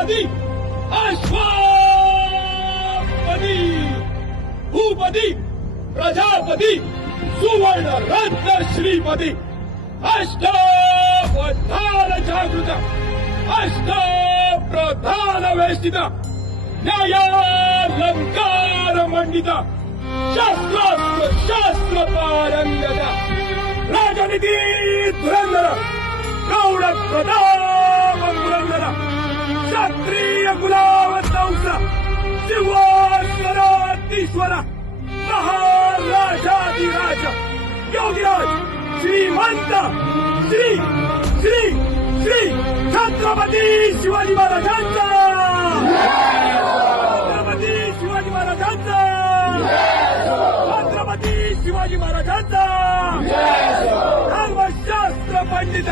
छत्रपती अश्वपती भूपती प्रजापती सुवर्ण रत्न श्रीपती अष्टप्रधान जागृत अष्टप्रधान वेष्टित न्यायालंकार मंडित शास्त्रास्त्र शास्त्र पारंगत राजनीती धुरंधर प्रौढ प्रताप पुरंदर क्षत्रिय कुलावतंस सिंहासनाधीश्वर महाराजाधिराज योगीराज श्रीमंत श्री श्री श्री छत्रपती शिवाजी महाराजांचा छत्रपती शिवाजी महाराजांचा छत्रपती शिवाजी महाराजांचा धर्मशास्त्र पंडित